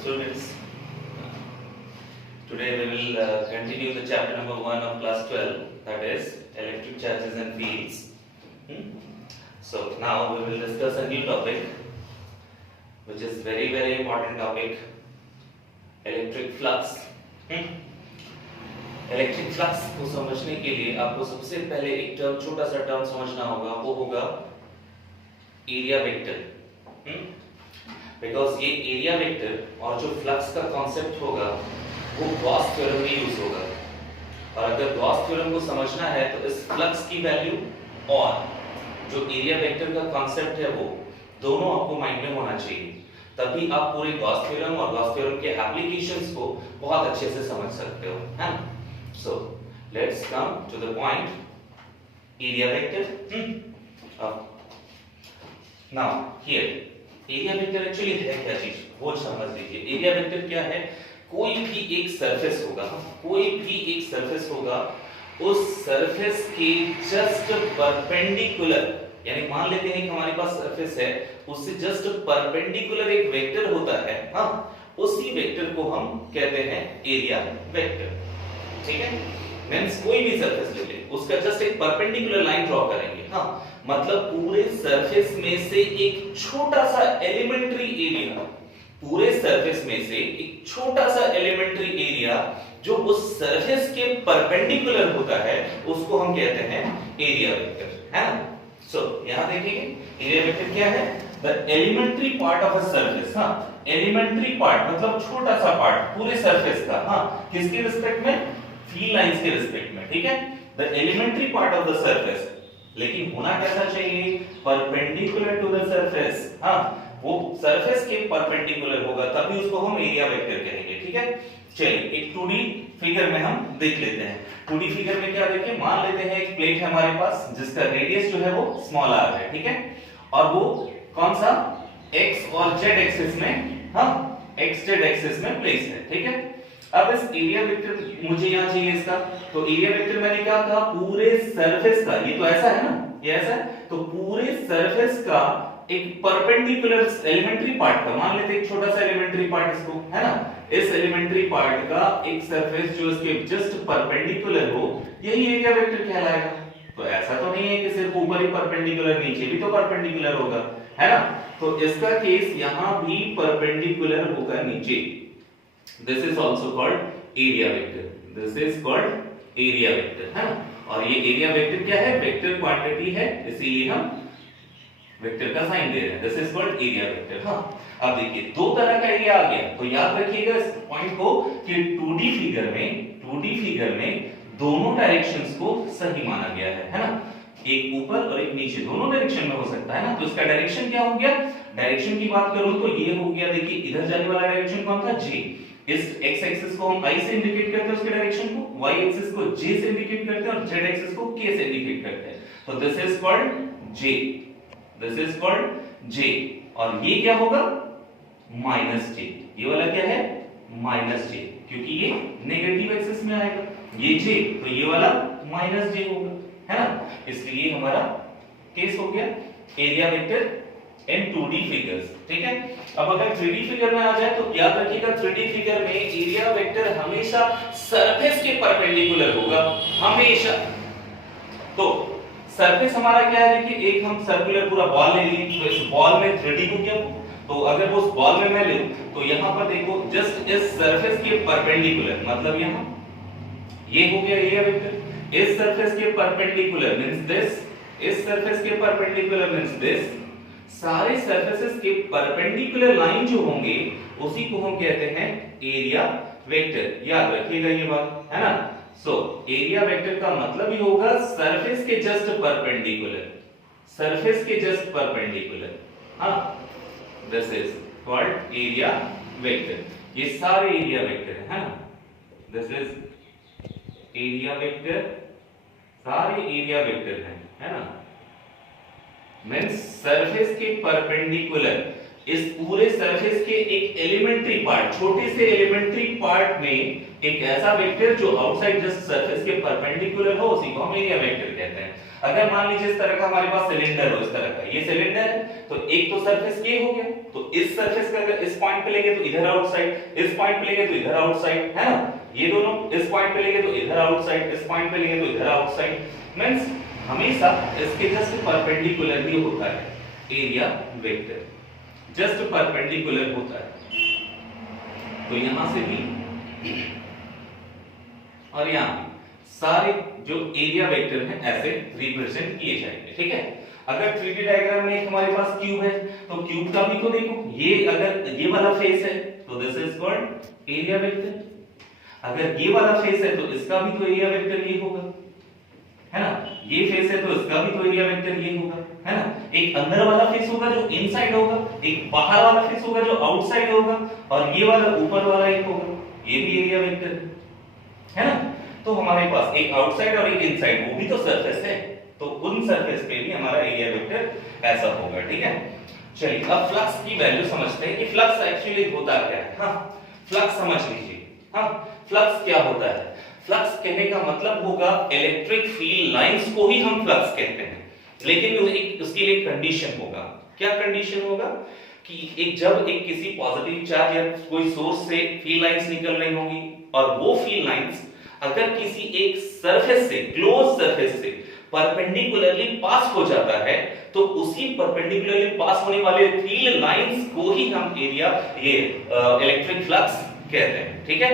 students. Today we will continue the chapter number 1 of class 12, that is electric charges and fields. So now we will discuss a new topic which is very important topic, electric flux. Electric flux को समझने के लिए आपको सबसे पहले एक term, छोटा सा टर्म समझना होगा, वो होगा एरिया वेक्टर। बिकॉज ये एरिया वेक्टर और जो फ्लक्स का कॉन्सेप्ट होगा वो गॉस थ्योरम में यूज होगा, और अगर गॉस थ्योरम को समझना है तो इस फ्लक्स की वैल्यू और जो एरिया वेक्टर का कॉन्सेप्ट है वो दोनों आपको माइंड में होना चाहिए, तभी आप पूरे गॉस थ्योरम और गॉस थ्योरम के एप्लीकेशंस को बहुत अच्छे से समझ सकते हो, है ना। So let's come to the point, area vector. Now here area vector actually है क्या चीज, वो समझ लीजिए। एरिया वेक्टर क्या है? कोई भी एक सरफेस होगा, कोई भी एक सरफेस होगा, उस सरफेस के जस्ट परपेंडिकुलर, यानी मान लेते हैं कि हमारे पास सरफेस है, उससे जस्ट परपेंडिकुलर एक वेक्टर होता है, हाँ, उसी वेक्टर को हम कहते हैं एरिया वेक्टर। ठीक है, मींस कोई भी सरफेस ले ले, उसका जस्ट एक परपेंडिकुलर लाइन ड्रॉ करेंगे, हाँ, मतलब पूरे सरफेस में से एक छोटा सा एलिमेंट्री एरिया, पूरे सरफेस में से एक छोटा सा एलिमेंट्री एरिया जो उस सरफेस के परपेंडिकुलर होता है, उसको हम कहते हैं एरिया वेक्टर, है ना। सो यहां देखिए एरिया वेक्टर क्या है? The elementary part of a surface, हाँ, एलिमेंट्री पार्ट मतलब छोटा सा पार्ट पूरे सरफेस का, हाँ, किसके रिस्पेक्ट में? फील्ड लाइंस के रिस्पेक्ट में, ठीक है। The elementary part of the surface, लेकिन होना कैसा चाहिए? परपेंडिकुलर टू द सरफेस, हाँ, वो सरफेस के परपेंडिकुलर होगा, तभी उसको हम एरिया वेक्टर कहेंगे, ठीक है। चलिए एक 2D फिगर में हम देख लेते हैं। 2D फिगर में क्या देखिए, मान लेते हैं एक प्लेट है हमारे पास जिसका रेडियस जो है वो स्मॉल r है, ठीक है, और वो कौन सा? x और z एक्सिस में, हाँ, x z एक्सिस में प्लेस है, ठीक है। अब इस एरिया वेक्टर मुझे यहां चाहिए इसका, तो एरिया वेक्टर मैंने क्या कहा? पूरे सरफेस का, ये तो ऐसा है ना, ये ऐसा है, तो पूरे सरफेस का एक परपेंडिकुलर एलिमेंट्री पार्ट का, मान लेते हैं एक छोटा सा एलिमेंट्री पार्ट इसको, है ना, इस एलिमेंट्री पार्ट का एक सरफेस जो इसके जस्ट परपेंडिकुलर हो, यही एरिया वेक्टर कहलाएगा। तो ऐसा तो नहीं है कि सिर्फ ऊपर ही परपेंडिकुलर, नीचे भी तो परपेंडिकुलर होगा, है ना। तो इसका केस यहां भी परपेंडिकुलर होगा नीचे। This is also called area vector. This is called area vector, है ना। और ये area vector क्या है? वेक्टर क्वांटिटी है, इसीलिए हम वेक्टर का साइन दे रहे हैं। This is called area vector, हाँ। अब देखिए दो तरह का एरिया आ गया, तो याद रखिएगा इस पॉइंट को कि 2D फिगर में दोनों डायरेक्शंस को सही माना गया है ना। एक ऊपर और एक नीचे, दोनों डायरेक्शन में हो सकता है ना। तो इसका डायरेक्शन क्या हो गया? डायरेक्शन की बात करूं तो ये हो गया, देखिए इधर जाने वाला डायरेक्शन कौन था? J। इस x एक्सिस को हम I से इंडिकेट करते हैं उसके डायरेक्शन को, y एक्सिस को J से इंडिकेट करते हैं और z एक्सिस को K से इंडिकेट करते हैं। तो this is called J, this is called J, और ये क्या होगा? Minus J। ये वाला क्या है? माइनस J, क्योंकि ये नेगेटिव एक्सिस में आएगा, ये J, तो ये वाला माइनस J होगा, है ना। इसलिए हमारा केस हो गया एरिया वेक्टर इन 2D फिगर्स, ठीक है। अब अगर 3D फिगर में आ जाए तो याद रखिएगा 3D फिगर में एरिया वेक्टर हमेशा सरफेस के परपेंडिकुलर होगा, हमेशा। तो सरफेस हमारा क्या है? देखिए एक हम सर्कुलर पूरा बॉल ले लिए, तो इस बॉल में 3D हो गया, तो अगर वो उस बॉल में मैं लूं तो यहां पर देखो जस्ट इस सरफेस के परपेंडिकुलर, मतलब यहां ये हो गया एरिया वेक्टर। इस सरफेस के परपेंडिकुलर मींस दिस, इस सरफेस के परपेंडिकुलर मींस दिस, सारे सरफेसेस के परपेंडिकुलर लाइन जो होंगे उसी को हम कहते हैं एरिया वेक्टर। याद रखिएगा ये बात, है ना। सो एरिया वेक्टर का मतलब ही होगा सरफेस के जस्ट परपेंडिकुलर, सरफेस के जस्ट परपेंडिकुलर, हाँ, this is called area vector. ये सारे एरिया वेक्टर है ना, दिस इज एरिया वेक्टर, सारे एरिया वेक्टर हैं, है ना। मींस सरफेस के परपेंडिकुलर, इस पूरे सरफेस के एक एलिमेंट्री पार्ट, छोटे से एलिमेंट्री पार्ट में एक ऐसा वेक्टर जो आउटसाइड जस्ट सरफेस के परपेंडिकुलर हो, उसी को हम एरिया वेक्टर कहते हैं। अगर मान लीजिए इस तरह का हमारे पास सिलेंडर हो, इस तरह का ये सिलेंडर है, तो एक तो सरफेस के हो गया, तो इस सरफेस का अगर इस पॉइंट पे लेंगे तो इधर आउटसाइड, इस पॉइंट पे लेंगे तो इधर आउटसाइड, है ना, ये दोनों इस पॉइंट पे लेंगे तो इधर आउटसाइड, इस पॉइंट पे लेंगे तो इधर आउटसाइड, मींस हमेशा इसके जस्ट परपेंडिकुलर ही होता है एरिया वेक्टर, जस्ट परपेंडिकुलर होता है। तो यहां से भी और यहां सारे जो एरिया वेक्टर हैं ऐसे रिप्रेजेंट किए जाएंगे, ठीक है। अगर 3D डायग्राम में एक हमारे पास क्यूब है तो क्यूब का भी तो देखो, ये अगर ये वाला फेस है तो this is called area vector, अगर ये वाला फेस है तो इसका भी तो एरिया वेक्टर ये होगा, है ना, ये फेस है तो इसका भी तो एरिया वेक्टर ये होगा, है ना। एक अंदर वाला फेस होगा जो इनसाइड होगा, एक बाहर वाला फेस होगा जो आउटसाइड होगा, और ये वाला ऊपर वाला एक होगा, ये भी एरिया वेक्टर है ना। तो हमारे पास एक आउटसाइड और एक इनसाइड, वो भी तो सरफेस है, तो उन सरफेस पे भी हमारा एरिया वेक्टर ऐसा होगा, ठीक है। चलिए अब फ्लक्स की वैल्यू समझते हैं कि फ्लक्स एक्चुअली होता क्या है। हाँ, फ्लक्स समझ लीजिए। हाँ, फ्लक्स क्या होता है? फ्लक्स कहने का मतलब होगा इलेक्ट्रिक फील्ड लाइंस को ही हम फ्लक्स कहते हैं, लेकिन उसके लिए कंडीशन होगा। क्या कंडीशन होगा? कि जब किसी पॉजिटिव चार्ज या कोई सोर्स से फील्ड लाइंस निकल रही होंगी और वो फील्ड लाइंस अगर किसी एक सरफेस से, क्लोज सरफेस से परपेंडिकुलरली पास हो जाता है, तो उसी परपेंडिकुलरली पास होने वाले फील्ड लाइंस को ही हम इलेक्ट्रिक फ्लक्स कहते हैं, ठीक है।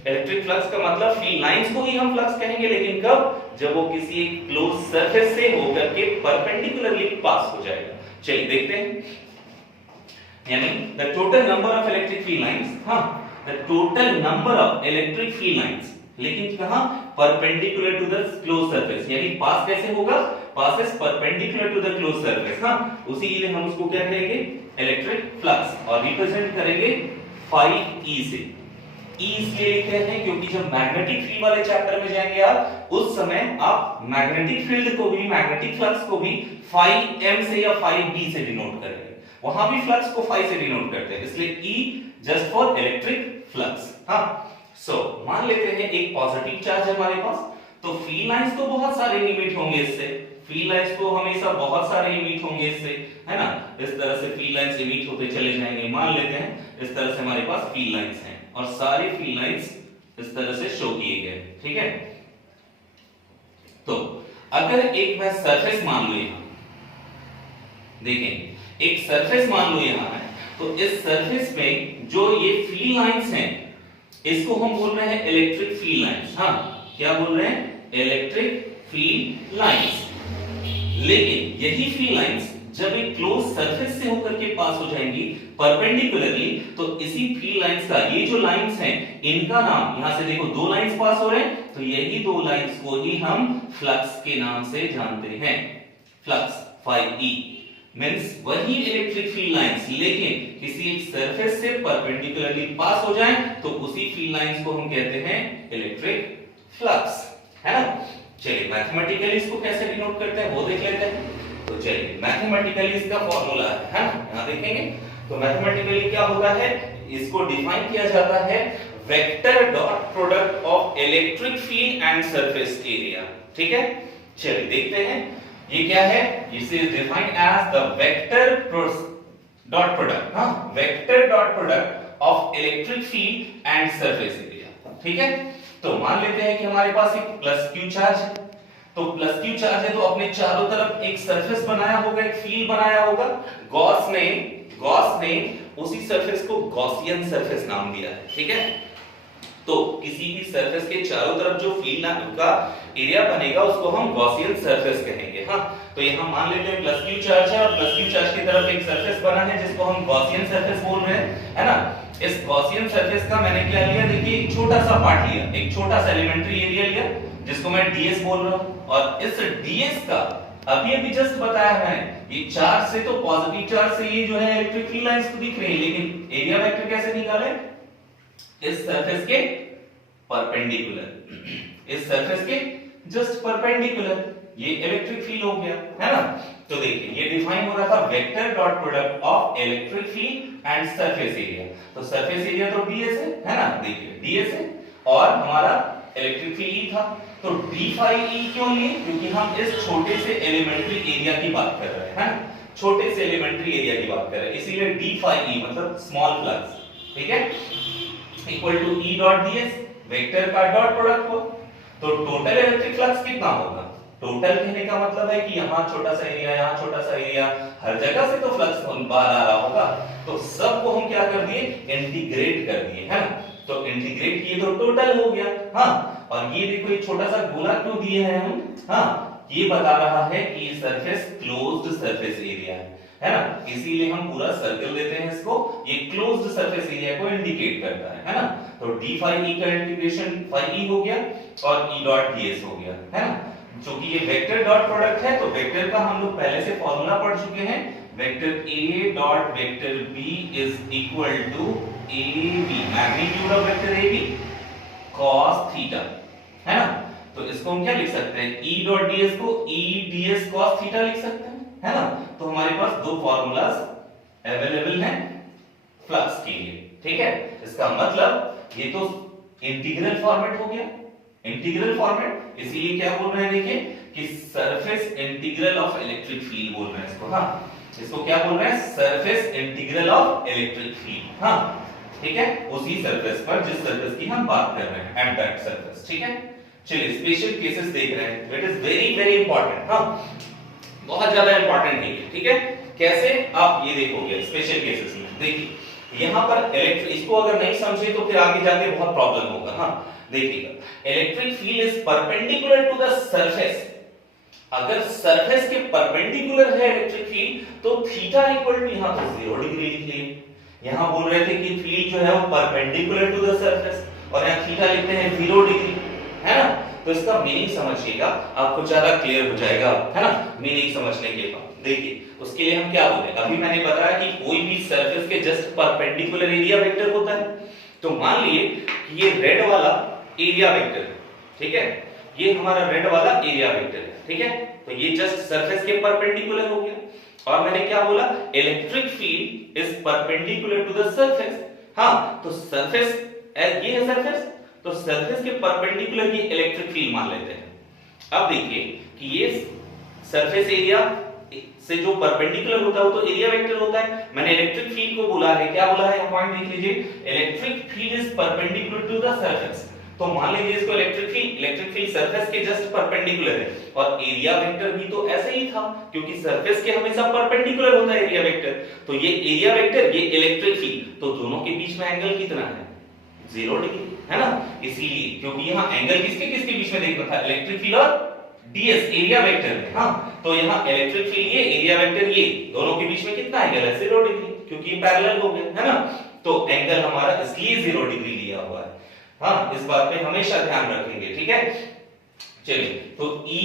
इलेक्ट्रिक फ्लक्स का मतलब फील्ड लाइंस को ही हम फ्लक्स कहेंगे, लेकिन कब? जब वो किसी एक क्लोज सरफेस से होकर के परपेंडिकुलरली पास हो जाएगा। चलिए देखते हैं, यानी the total number of electric field lines, हाँ, the total number of electric field lines, लेकिन कहां? Perpendicular to the close surface, यानी पास कैसे होगा? Pass is perpendicular to the close surface, हाँ, उसी के लिए हम उसको क्या कहेंगे? इलेक्ट्रिक फ्लक्स, और रिप्रेजेंट करेंगे phi e से। E इसलिए लिखते हैं क्योंकि जब मैग्नेटिक फील्ड वाले चैप्टर में जाएंगे आप, उस समय आप मैग्नेटिक फील्ड को भी, मैग्नेटिक फ्लक्स को भी phi m से या phi b से डिनोट करेंगे। वहां भी फ्लक्स को phi से डिनोट करते हैं, इसलिए E just for electric flux. हाँ, सो मान लेते हैं एक पॉजिटिव चार्ज है हमारे पास, तो फील्ड लाइंस तो बहुत सारे इमिट होंगे इससे, फील्ड लाइंस तो हमेशा बहुत सारे इमिट होंगे इससे, है ना। इस तरह से फील्ड लाइंस इमिट होते चले जाएंगे। मान लेते हैं इस तरह से हमारे पास फील्ड लाइंस हैं और सारे फील्ड लाइंस इस तरह से शो किए गए, ठीक है। तो अगर एक मैं सरफेस मान लूं, यहां देखें, एक सरफेस मान लो यहां है, तो इस सरफेस पे जो ये फील्ड लाइंस हैं, इसको हम बोल रहे हैं इलेक्ट्रिक फील्ड लाइंस। हाँ, क्या बोल रहे हैं? Electric field lines. लेकिन यही फील्ड लाइंस जब एक क्लोज सरफेस से होकर के पास हो जाएंगी परपेंडिकुलरली, तो इसी फील्ड लाइंस का, ये जो लाइंस हैं, इनका नाम, यहां से देखो दो लाइंस पास हो रहे हैं, तो यही दो लाइंस को ही हम फ्लक्स के नाम से जानते हैं। फ्लक्स phi e मींस वही इलेक्ट्रिक फील्ड लाइंस, लेकिन किसी एक सरफेस से परपेंडिकुलरली पास हो जाएं, तो उसी फील्ड लाइंस को हम कहते हैं इलेक्ट्रिक फ्लक्स, है ना। चलिए मैथमेटिकली इसको कैसे डिनोट करते हैं वो देख लेते हैं। तो चलिए मैथमेटिकली इसका फॉर्मूला है ना, यहां देखेंगे। तो मैथमेटिकली क्या होता है, इसको डिफाइन किया जाता है vector dot product of electric field and surface area, ठीक है। चलिए देखते हैं ये क्या है। This is defined as the vector dot product, हाँ, vector dot product of electric field and surface area, ठीक है। तो मान लेते हैं कि हमारे पास एक प्लस क्यू चार्ज है, तो प्लस क्यू चार्ज है तो अपने चारों तरफ एक सरफेस बनाया होगा, एक फील्ड बनाया होगा। गॉस ने उसी सरफेस को गॉसियन सरफेस नाम दिया है, ठीक है। तो किसी भी सरफेस के चारों तरफ जो फील्ड का एरिया बनेगा उसको हम गॉसियन सरफेस कहेंगे। हाँ, तो यहां मान लेते हैं प्लस क्यू चार्ज है और प्लस क्यू चार्ज की तरफ एक सरफेस बना है जिसको हम गॉसियन सरफेस बोल रहे हैं, है ना। इस गॉसियन सरफेस का मैंने क्या लिया, देखिए एक छोटा सा पार्ट लिया, एक छोटा सा एलिमेंट्री एरिया लिया जिसको मैं ds बोल रहा हूं, और इस ds का अभी जस्ट बताया है, ये चार्ज से, तो पॉजिटिव चार्ज से ये जो है इलेक्ट्रिक फील्ड लाइंस तो दिख रही है, लेकिन एरिया वेक्टर कैसे निकाले? इस सरफेस के परपेंडिकुलर, इस सरफेस के जस्ट परपेंडिकुलर, ये इलेक्ट्रिक फील्ड हो गया, है ना। तो देखिए ये डिफाइन हो रहा था vector dot product of electric field and surface area. तो सरफेस एरिया तो ds है ना, देखिए ds है, और हमारा इलेक्ट्रिक फील्ड E था, तो d phi e क्यों लिए? क्योंकि हम इस छोटे से एलिमेंट्री एरिया की बात कर रहे हैं, है ना। छोटे से एलिमेंट्री एरिया की बात कर रहे हैं, इसीलिए d phi e मतलब स्मॉल फ्लक्स, ठीक है, equal to E dot ds, vector का डॉट प्रोडक्ट हुआ। तो टोटल इलेक्ट्रिक फ्लक्स कितना होगा? टोटल कहने का मतलब है कि यहाँ छोटा सा एरिया, यहाँ छोटा सा एरिया, हर जगह से तो फ्लक्स बाहर आ रहा होगा, तो सबको हम क्या कर दिए, इंटीग्रेट कर दिए, है ना। तो इंटीग्रेट किए तो टोटल हो गया। हाँ, और ये देखो ये छोटा सा गोला क्यों दिए हैं हम? हाँ, ये बता रहा है कि ये सरफेस क्लोज्ड सरफेस एरिया है ना, इसीलिए हम पूरा सर्कल देते हैं इसको, ये क्लोज्ड सरफेस एरिया को इंडिकेट करता है ना। तो d phi e का इंटीग्रेशन phi e हो गया और e डॉट ds हो गया, है ना। क्योंकि ये वेक्टर डॉट प्रोडक्ट है, तो वेक्टर का हम लोग पहले से फॉर्मूला पढ़ चुके हैं, vector a dot vector b is equal to ab, magnitude of vector ab cos theta, है ना। तो इसको हम क्या लिख सकते हैं, e डॉट ds को e ds cos थीटा लिख सकते हैं, है ना। तो हमारे पास दो फार्मूलाज अवेलेबल हैं फ्लक्स के लिए, ठीक है। इसका मतलब ये तो इंटीग्रल फॉर्मेट हो गया, इंटीग्रल फॉर्मेट, इसीलिए क्या बोल रहे हैं देखिए कि surface integral of electric field बोल रहे हैं इसको। हाँ, इसको क्या बोल रहे हैं, surface integral of electric field. हाँ, ठीक है, उसी सरफेस पर जिस सरफेस की हम बात कर रहे हैं, एट दैट सरफेस, ठीक है। चलिए स्पेशल केसेस देख रहे हैं, it is very very important, हाँ बहुत ज्यादा इंपॉर्टेंट है, ठीक है। कैसे, आप ये देखोगे स्पेशल केसेस में, देखिए यहां पर इलेक्ट्रिक, इसको अगर नहीं समझे तो फिर आगे जाके बहुत प्रॉब्लम होगा। हाँ, देखिएगा electric field is perpendicular to the surface, अगर सरफेस के परपेंडिकुलर है इलेक्ट्रिक फील्ड तो थीटा इक्वल टू, यहां तो 0 डिग्री लिख लिए, यहां बोल रहे थे कि फील्ड जो है वो परपेंडिकुलर टू द सरफेस, और यहां थीटा लिखते हैं 0 डिग्री, है ना। तो इसका मीनिंग समझिएगा, आपको ज्यादा क्लियर हो जाएगा, है ना, मीनिंग समझने के बाद। देखिए उसके लिए हम क्या बोले, अभी मैंने बताया कि कोई भी सरफेस के जस्ट परपेंडिकुलर एरिया वेक्टर होता है, तो मान लिए कि ये रेड वाला एरिया वेक्टर, ठीक है, ये हमारा रेड वाला एरिया वेक्टर है, ठीक है। तो ये जस्ट सरफेस के परपेंडिकुलर हो गया, और मैंने क्या बोला, electric field is perpendicular to the surface. हाँ, तो सरफेस, ये है सरफेस, तो सरफेस के परपेंडिकुलर ये इलेक्ट्रिक फील्ड मान लेते हैं। अब देखिए कि ये सरफेस एरिया से जो परपेंडिकुलर होता है वो तो एरिया वेक्टर होता है, मैंने इलेक्ट्रिक फील्ड को बोला है, क्या बोला है, पॉइंट देख लीजिए, electric field is perpendicular to the surface. तो मान लीजिए इसको इलेक्ट्रिक फील्ड सरफेस के जस्ट परपेंडिकुलर है, और एरिया वेक्टर भी तो ऐसे ही था, क्योंकि सरफेस के हमेशा परपेंडिकुलर होता है एरिया वेक्टर, तो ये एरिया वेक्टर, ये इलेक्ट्रिक फील्ड, तो दोनों के बीच में एंगल कितना है, 0 डिग्री, है ना। इसीलिए क्योंकि यहाँ एंगल किसके किसके बीच में देखना था, इलेक्ट्रिक फील्ड और ds एरिया वेक्टर में। हाँ, तो यहाँ इलेक्ट्रिक फील्ड ये, एरिया वेक्टर ये, दोनों के बीच में कितना एंगल है, 0 डिग्री, क्योंकि ये पैरेलल हो गए, है ना। तो एंगल हमारा इसलिए 0 डिग्री लिया हुआ है। हाँ, इस बात पे हमेशा ध्यान रखेंगे, ठीक है। चलिए, तो e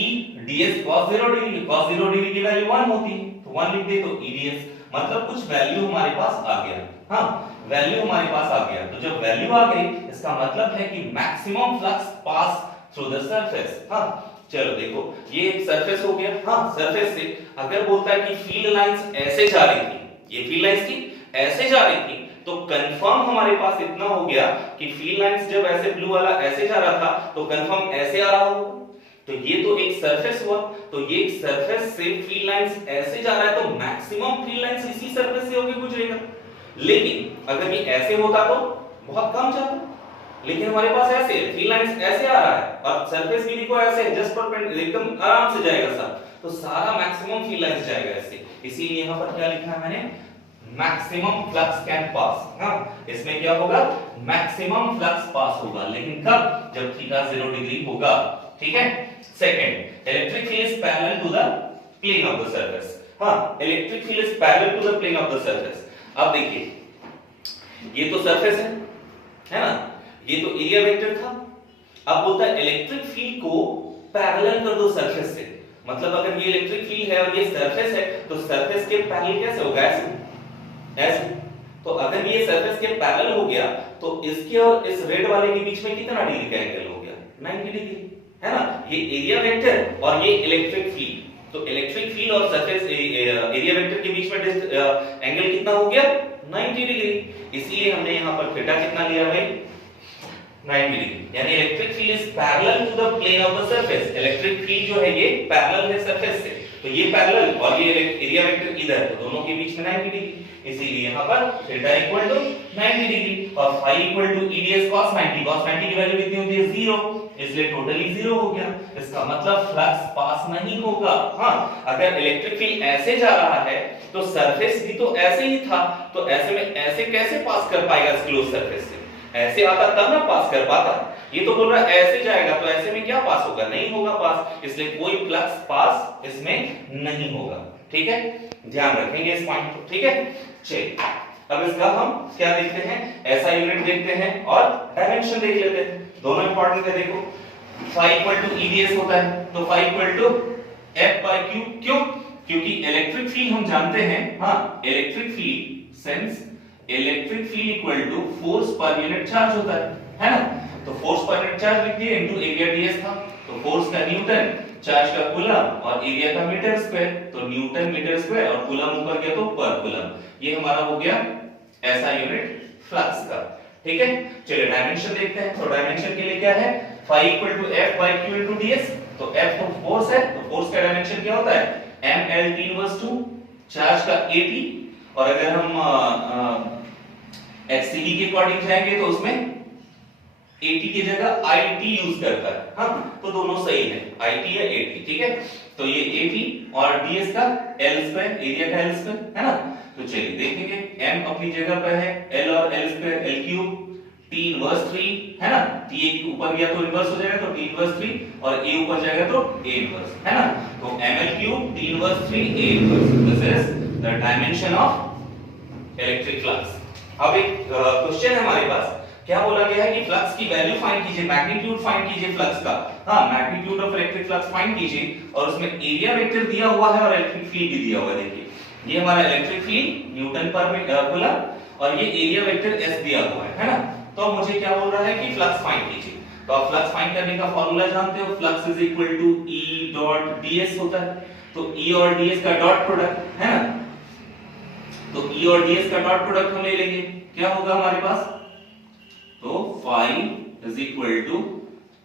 ds cos 0 degree, cos 0 degree की वैल्यू 1 होती है, तो 1 लिख दे, तो e ds मतलब कुछ वैल्यू हमारे पास आ गया। हाँ, वैल्यू हमारे पास आ गया, तो जब वैल्यू आ गई इसका मतलब है कि maximum flux pass through the surface. हाँ, चलो देखो ये एक सरफेस हो गया। हाँ, सरफेस से अगर बोलता है कि फील्ड लाइंस ऐसे जा रही थी, ये फील्ड लाइंस थी ऐसे जा रही थी, तो कंफर्म हमारे पास इतना हो गया कि फील्ड लाइंस जब ऐसे ब्लू वाला ऐसे जा रहा था तो कंफर्म ऐसे आ रहा होगा, तो ये तो एक सरफेस हुआ, तो ये एक सरफेस से फील्ड लाइंस ऐसे जा रहा है, तो मैक्सिमम फील्ड लाइंस इसी सरफेस से होके गुजरेगा। लेकिन अगर ये ऐसे होता तो बहुत कम जाता, लेकिन हमारे पास ऐसे फील्ड लाइंस ऐसे आ रहा है, और सरफेस भी देखो ऐसे जस्ट परपेंडिकुलर, एकदम आराम से जाएगा सब, तो सारा मैक्सिमम फील्ड लाइंस जाएगा ऐसे। इसीलिए यहां पर क्या लिखा है मैंने, मैक्सिमम फ्लक्स कैन पास। हाँ, इसमें क्या होगा, मैक्सिमम फ्लक्स पास होगा, लेकिन कब, जब थीटा 0 डिग्री होगा, ठीक है। Second, electric field is parallel to the plane of the surface. हाँ, electric field is parallel to the plane of the surface. अब देखिए ये तो सरफेस है ना, ये तो एरिया वेक्टर था। अब बोलता है इलेक्ट्रिक फील्ड को पैरेलल कर दो सरफेस से, मतलब अगर ये इलेक्ट्रिक फील्ड है और ये सरफेस है, तो सरफेस के पैरेलल कैसे होगा, ऐसे। तो अगर ये सरफेस के पैरेलल हो गया तो इसके और इस रेड वाले के बीच में कितना डिग्री का एंगल हो गया, 90 डिग्री, है ना। ये एरिया वेक्टर और ये इलेक्ट्रिक फील्ड, तो इलेक्ट्रिक फील्ड और सरफेस एरिया वेक्टर के बीच में एंगल कितना हो गया, 90 डिग्री। इसीलिए हमने यहाँ पर थीटा कितना लिया भाई, 90 डिग्री, यानी electric field is parallel to the plane of the surface. Electric field जो है ये पैरेलल है सरफेस से, तो ये पैरेलल और ये एरिया वेक्टर इधर, तो दोनों के बीच में 90 डिग्री, इसीलिए यहाँ पर थीटा इक्वल टू 90 डिग्री और phi equal to EDS cos 90, cos 90 की वैल्यू कितनी होती है 0, इसलिए टोटली 0 हो गया। इसका मतलब फ्लक्स पास नहीं होगा। हाँ, अगर इलेक्ट्रिक फील्ड ऐसे जा रहा है तो सरफेस भी तो ऐसे ही था, तो ऐसे में ऐसे कैसे पास कर पाएगा क्लोज सरफेस से? ऐसे आता तब ना पास कर पाता। ये तो बोल रहा है ऐसे जाएगा, तो ऐसे में क्या पास होगा? नहीं होगा पास, इसलिए कोई फ्लक्स पास इसमें नहीं होगा। ठीक है, ध्यान रखेंगे इस पॉइंट को। ठीक है, चलिए अब इसका हम क्या देखते हैं, ऐसा यूनिट देखते हैं और डायमेंशन देख लेते हैं। दोनों इंपॉर्टेंट है। देखो फाई इक्वल टू ईडीएस होता है, तो phi equal to F by Q. क्यों? क्योंकि इलेक्ट्रिक फील्ड हम जानते हैं, हाँ, electric field since electric field equal to force per unit charge होता है ना? तो फोर्स पर यूनिट चार्ज लिख दिए इनटू एरिया डीएस था, तो फोर्स का न्यूटन, चार्ज का कूलम और एरिया का मीटर स्क्वायर, तो न्यूटन मीटर स्क्वायर और कूलम ऊपर गया तो पर कूलम। ये हमारा हो गया ऐसा यूनिट फ्लक्स का। ठीक है, चलिए डायमेंशन देखते हैं। तो डायमेंशन के लिए क्या है, phi equal to F by Q into DS. तो एफ तो फोर्स है, तो फोर्स का डायमेंशन क्या होता है, M L T inverse 2, charge का एटी, और अगर हम एचसीडी के अकॉर्डिंग जाएंगे तो उसमें एटी की जगह आईटी यूज करता है। हाँ, तो दोनों सही है, आईटी या एटी। ठीक है, तो ये एटी और डीएस का एल स्क्वायर, एरिया का एल स्क्वायर है ना? तो चलिए देखेंगे, m अपनी जगह पर है, l और l square l cube, t inverse 3 है ना? t ऊपर गया तो इनवर्स हो जाएगा, तो t इनवर्स 3 और a ऊपर जाएगा तो a इनवर्स है ना? तो ml cube t inverse 3 a inverse, this is the dimension of electric flux. अब एक क्वेश्चन है हमारे पास, क्या बोला गया है कि फ्लक्स की वैल्यू फाइंड कीजिए, मैग्नीट्यूड फाइंड कीजिए फ्लक्स का। हाँ, magnitude of electric flux find कीजिए और उसमें एरिया वेक्टर दिया हुआ है और इलेक्ट्रिक फील्ड भी दिया हुआ है। देखिए ये हमारा इलेक्ट्रिक फील्ड न्यूटन पर कूलम और ये एरिया वेक्टर s दिया हुआ है ना? तो मुझे क्या बोल रहा है कि फ्लक्स फाइंड कीजिए। तो आप फ्लक्स फाइंड करने का फार्मूला जानते हो, flux is equal to E dot ds होता है। तो E और ds का डॉट प्रोडक्ट है ना? तो E और ds का डॉट प्रोडक्ट हम ले लेंगे, क्या होगा हमारे पास, तो phi is equal to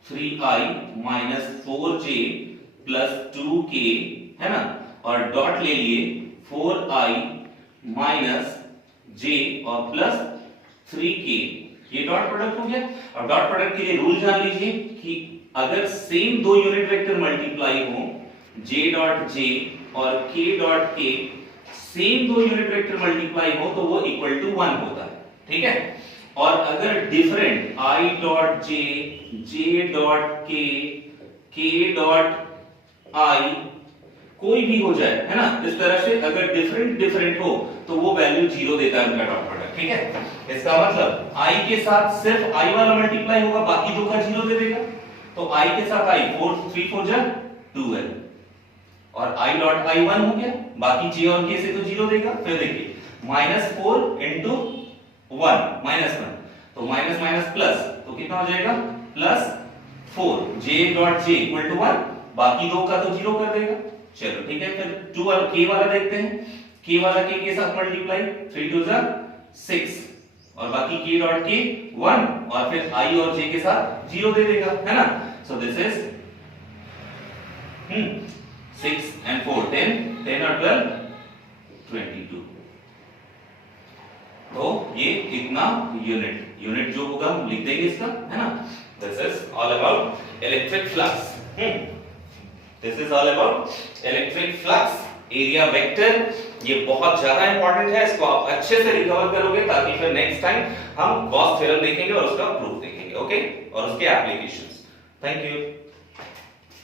3i minus 4j plus 2k है ना? और डॉट ले लिए 4i माइनस j और प्लस 3k, ये डॉट प्रोडक्ट हो गया। और डॉट प्रोडक्ट के लिए रूल जान लीजिए कि अगर सेम दो यूनिट वेक्टर मल्टीप्लाई हो, j डॉट j और k डॉट k सेम दो यूनिट वेक्टर मल्टीप्लाई हो तो वो इक्वल टू 1 होता है। ठीक है, और अगर different i dot j, j dot k, k dot i कोई भी हो जाए है ना, इस तरह से अगर डिफरेंट हो तो वो वैल्यू 0 देता है उनका डॉट प्रोडक्ट। ठीक है, इसका मतलब i के साथ सिर्फ i वाला मल्टीप्लाई होगा, बाकी दो का 0 दे देगा। तो i के साथ i 4 3 4 जा 12 और i डॉट i 1 हो गया, बाकी j और k से तो 0 देगा। फिर देखिए -4 इनटू 1 -1, तो माइनस माइनस प्लस, तो कितना हो जाएगा +4, j dot j equal to 1, बाकी दो का तो 0 कर देगा। चलो ठीक है, फिर 2 और k वाला देखते हैं, k वाला k के साथ मल्टीप्लाई 3 2 6 और बाकी k डॉट k 1 और फिर i और j के साथ 0 दे देगा है ना? सो दिस इज 6 and 4 10 और 12 22। तो ये इतना यूनिट जो होगा हम लिख देंगे इसका है ना? This is all about electric flux. This is all about electric flux area vector. ये बहुत ज्यादा इंपॉर्टेंट है, इसको आप अच्छे से रिकवर करोगे ताकि फिर नेक्स्ट टाइम हम गॉस थ्योरम देखेंगे और उसका प्रूफ देखेंगे। ओके, और उसके एप्लीकेशंस। Thank you.